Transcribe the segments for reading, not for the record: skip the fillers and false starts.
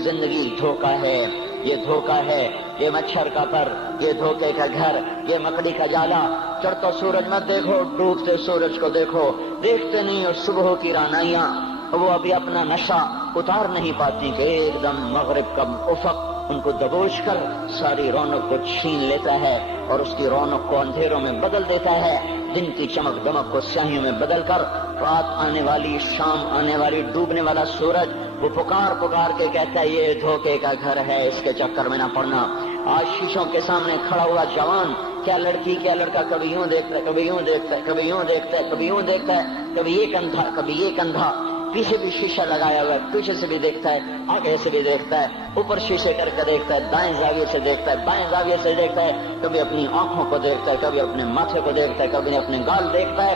زندگی دھوکا ہے، یہ دھوکا ہے، یہ مچھر کا پر، یہ دھوکے کا گھر، یہ مکڑی کا جالا۔ چڑھتا سورج مت دیکھو، ڈوبتے سورج کو دیکھو، دیکھتے نہیں اور صبح کی رانائیاں وہ ابھی اپنا نشہ اتار نہیں پاتی کہ ایک دم مغرب کا افق ان کو دبوچ کر ساری رونق کو چھین لیتا ہے اور اس کی رونق کو اندھیروں میں بدل دیتا ہے، دن کی چمک دمک کو سیاہیوں میں بدل کر رات آنے والی، شام آنے والی، ڈوبنے والا سورج وہ پکار پکار کے کہتا ہے یہ دھوکے کا گھر ہے، اس کے چکر میں نہ پڑنا۔ آج شیشوں کے سامنے کھڑا ہوا جوان کیا لڑکی کیا لڑکا کبھی یوں دیکھتا ہے، کبھی یوں دیکھتا ہے، کبھی یوں دیکھتا ہے، کبھی یوں دیکھتا ہے، کبھی یہ کندھا کبھی یہ کندھا، پیچھے بھی شیشہ لگایا ہوا ہے، پیچھے سے بھی دیکھتا ہے، آگے سے بھی دیکھتا ہے، اوپر شیشے کر کے دیکھتا ہے، دائیں زاویے سے دیکھتا ہے، بائیں زاویے سے دیکھتا ہے، کبھی اپنی آنکھوں کو دیکھتا ہے، کبھی اپنے ماتھے کو دیکھتا ہے، کبھی اپنے گال دیکھتا ہے،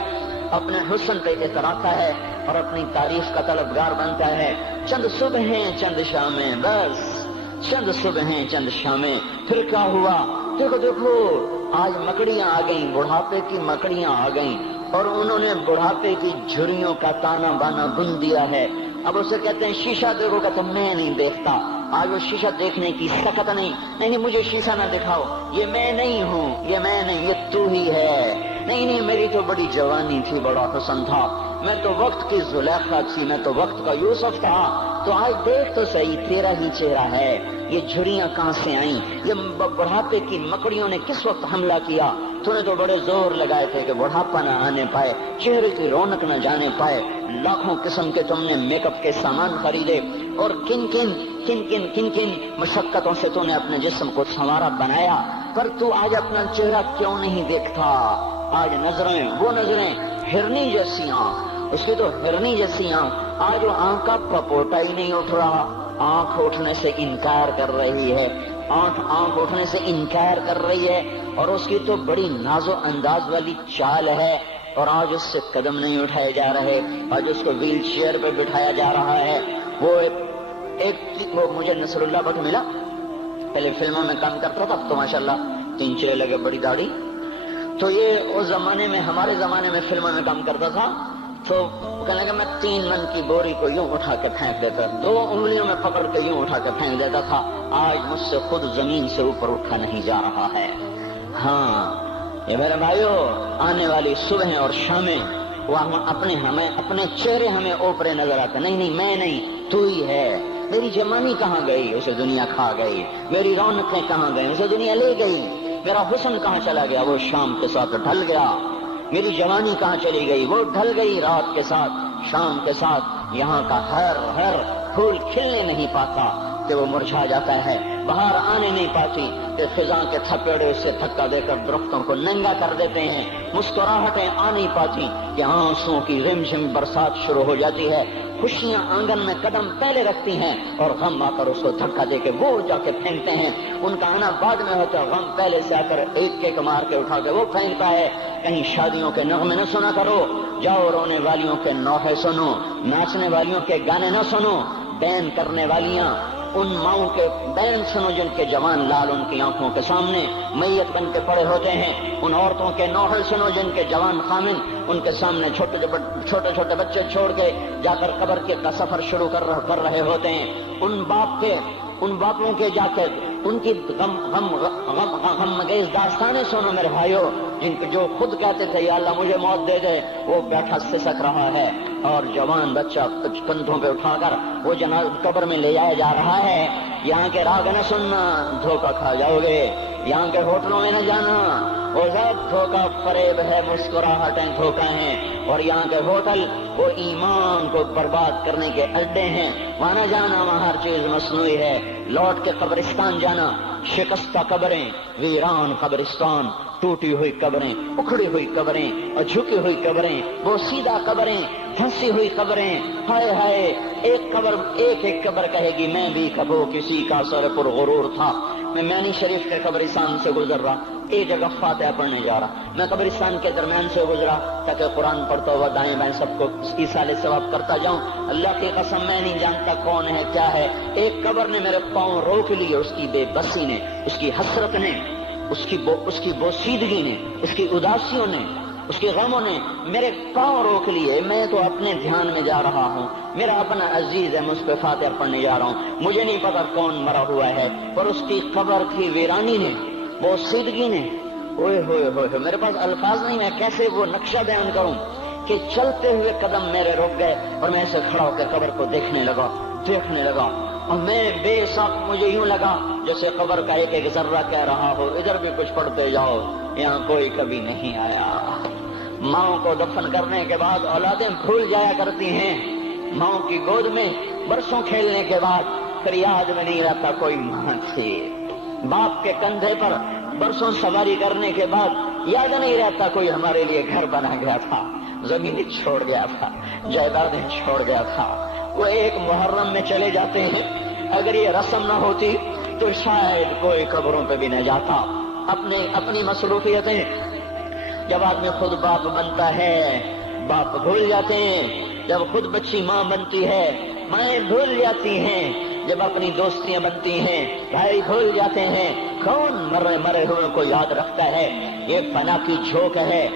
اپنے حسن پہ اتراتا ہے اور اپنی تعریف کا طلبگار بنتا ہے۔ چند صبحیں چند شامیں، بس چند صبحیں چند شامیں، پھر کیا ہوا؟ دیکھو دیکھو آج مکڑیاں آ گئیں، بڑھاپے کی مکڑیاں آ گئیں اور انہوں نے بڑھاپے کی جھریوں کا تانا بانا بن دیا ہے۔ اب اسے کہتے ہیں شیشہ دیکھو، کہ تم میں نہیں دیکھتا۔ آج وہ شیشہ دیکھنے کی سکت نہیں مجھے شیشہ نہ دکھاؤ، یہ میں نہیں ہوں، یہ میں نہیں، یہ تو ہی ہے۔ نہیں میری تو بڑی جوانی تھی، بڑا حسن تھا، میں تو وقت کی زلیخا تھی، میں تو وقت کا یوسف تھا۔ تو آج دیکھ تو صحیح، تیرا ہی چہرہ ہے، یہ جھریاں کہاں سے آئیں؟ یہ بڑھاپے کی مکڑیوں نے کس وقت حملہ کیا؟ تو نے تو بڑے زور لگائے تھے کہ بڑھاپا نہ آنے پائے، چہرے کی رونق نہ جانے پائے، لاکھوں قسم کے تم نے میک اپ کے سامان خریدے اور کن کن مشقتوں سے تو نے اپنے جسم کو سنوارا بنایا، پر تو آج اپنا چہرہ کیوں نہیں دیکھتا؟ آج نظریں، وہ نظریں ہرنی جیسی آنکھ، اس کی تو ہرنی جیسی آنکھ، آج وہ آنکھ کا پپوٹا ہی نہیں اٹھ رہا، آنکھ اٹھنے سے انکار کر رہی ہے، آنکھ اٹھنے سے انکار کر رہی ہے، اور اس کی تو بڑی ناز و انداز والی چال ہے، اور آج اس سے قدم نہیں اٹھائے جا رہے، آج اس کو ویل چیئر پہ بٹھایا جا رہا ہے۔ وہ مجھے نصر اللہ بٹ ملا، پہلے فلموں میں کام کرتا تھا، اب تو ماشاءاللہ 3 لگے، بڑی داڑھی۔ تو یہ اس زمانے میں، ہمارے زمانے میں فلموں میں کام کرتا تھا، تو کہنے لگا میں 3 من کی بوری کو یوں اٹھا کے پھینک دیتا، 2 انگلیوں میں پکڑ کے یوں اٹھا کے پھینک دیتا تھا، آج مجھ سے خود زمین سے اوپر اٹھا نہیں جا رہا ہے۔ ہاں یہ میرے بھائیو، آنے والی صبح اور شامیں وہ اپنے چہرے ہمیں اوپرے نظر آتے، نہیں میں نہیں، تو ہی ہے۔ میری جوانی کہاں گئی؟ اسے دنیا کھا گئی۔ میری رونقیں کہاں گئی؟ اسے دنیا لے گئی۔ میرا حسن کہاں چلا گیا؟ وہ شام کے ساتھ ڈھل گیا۔ میری جوانی کہاں چلی گئی؟ وہ ڈھل گئی رات کے ساتھ، شام کے ساتھ۔ یہاں کا ہر پھول کھلنے نہیں پاتا کہ وہ مرجھا جاتا ہے، باہر آنے نہیں پاتی کہ خزاں کے تھپیڑے سے دھکا دے کر درختوں کو ننگا کر دیتے ہیں، مسکراہٹیں آ نہیں پاتی کہ آنسوؤں کی رمجھم برسات شروع ہو جاتی ہے، خوشیاں آنگن میں قدم پہلے رکھتی ہیں اور غم آ کر اس کو دھکا دے کے وہ جا کے پھینکتے ہیں۔ ان کا آنا بعد میں ہوتا ہے، غم پہلے سے آ کر ایک مار کے اٹھا کے وہ پھینکتا ہے۔ کہیں شادیوں کے نغمے نہ سنا کرو، جاؤ رونے والیوں کے نوحے سنو، ناچنے والیوں کے گانے نہ سنو، بین کرنے والیاں ان ماؤں کے بین سنو جن کے جوان لال ان کی آنکھوں کے سامنے میت بن کے پڑے ہوتے ہیں، ان عورتوں کے نوحے سنو جن کے جوان خامن ان کے سامنے چھوٹے بچے چھوڑ کے جا کر قبر کا سفر شروع کر رہے ہوتے ہیں، ان باپوں کے جا کر ان کی غم گیز داستانیں سنو میرے بھائیو، جو خود کہتے تھے یا اللہ مجھے موت دے دے، وہ بیٹھا سسک رہا ہے، اور جوان بچہ کندھوں پہ اٹھا کر وہ قبر میں لے جایا جا رہا ہے۔ یہاں کے راگ نہ سننا، دھوکہ کھا جاؤ گے، یہاں کے ہوٹلوں میں نہ جانا، وہ سب دھوکہ فریب ہے، مسکراہٹیں دھوکہ ہیں، اور یہاں کے ہوٹل وہ ایمان کو برباد کرنے کے اڈے ہیں، وہاں نہ جانا، وہاں ہر چیز مصنوعی ہے۔ لوٹ کے قبرستان جانا، شکستہ قبریں، ویران قبرستان، ٹوٹی ہوئی قبریں، اکھڑی ہوئی قبریں اور جھکی ہوئی قبریں، وہ سیدھا قبریں، دھنسی ہوئی قبریں، ہائے ہائے، ایک قبر کہے گی میں بھی کبھی کسی کا سر پر غرور تھا۔ میں مینی شریف کے قبرستان سے گزر رہا، ایک جگہ فاتحہ پڑھنے جا رہا، میں قبرستان کے درمیان سے گزرا تاکہ قرآن پڑھتا ہوا دائیں بائیں سب کو ایصال ثواب کرتا جاؤں۔ اللہ کی قسم میں نہیں جانتا کون ہے کیا ہے، ایک قبر نے میرے پاؤں روک لیے، اس کی بے بسی نے، اس کی حسرت نے، اس کی بوسیدگی نے، اس کی اداسیوں نے، اس کے غموں نے میرے پاؤں روک لیے. میں تو اپنے دھیان میں جا رہا ہوں, میرا اپنا عزیز ہے, میں اس پہ فاتحہ پڑھنے جا رہا ہوں. مجھے نہیں پتا کون مرا ہوا ہے, پر اس کی قبر کی ویرانی نے, وہ سیدگی نے, اوئے ہوئے ہوئے, میرے پاس الفاظ نہیں, میں کیسے وہ نقشہ بیان کروں کہ چلتے ہوئے قدم میرے رک گئے اور میں ایسے کھڑا ہو کے قبر کو دیکھنے لگا. اور میں بے شک مجھے یوں لگا جیسے قبر کا ایک ایک ذرہ کہہ رہا ہو, ادھر بھی کچھ پڑھتے جاؤ, یہاں کوئی کبھی نہیں آیا. ماؤں کو دفن کرنے کے بعد اولادیں بھول جایا کرتی ہیں. ماؤں کی گود میں برسوں کھیلنے کے بعد پھر یاد میں نہیں رہتا کوئی ماں تھی. باپ کے کندھے پر برسوں سواری کرنے کے بعد یاد نہیں رہتا کوئی ہمارے لیے گھر بنا گیا تھا, زمین چھوڑ گیا تھا, جائیدادیں چھوڑ گیا تھا. وہ ایک محرم میں چلے جاتے ہیں. اگر یہ رسم نہ ہوتی تو شاید کوئی قبروں پہ بھی نہ جاتا. اپنی مصروفیتیں, جب آدمی خود باپ بنتا ہے باپ بھول جاتے ہیں, جب خود بچی ماں بنتی ہے مائیں بھول جاتی ہیں, جب اپنی دوستیاں بنتی ہیں بھائی بھول جاتے ہیں. کون مرے ہوئے کو یاد رکھتا ہے؟ یہ فنا کی جھوک ہے.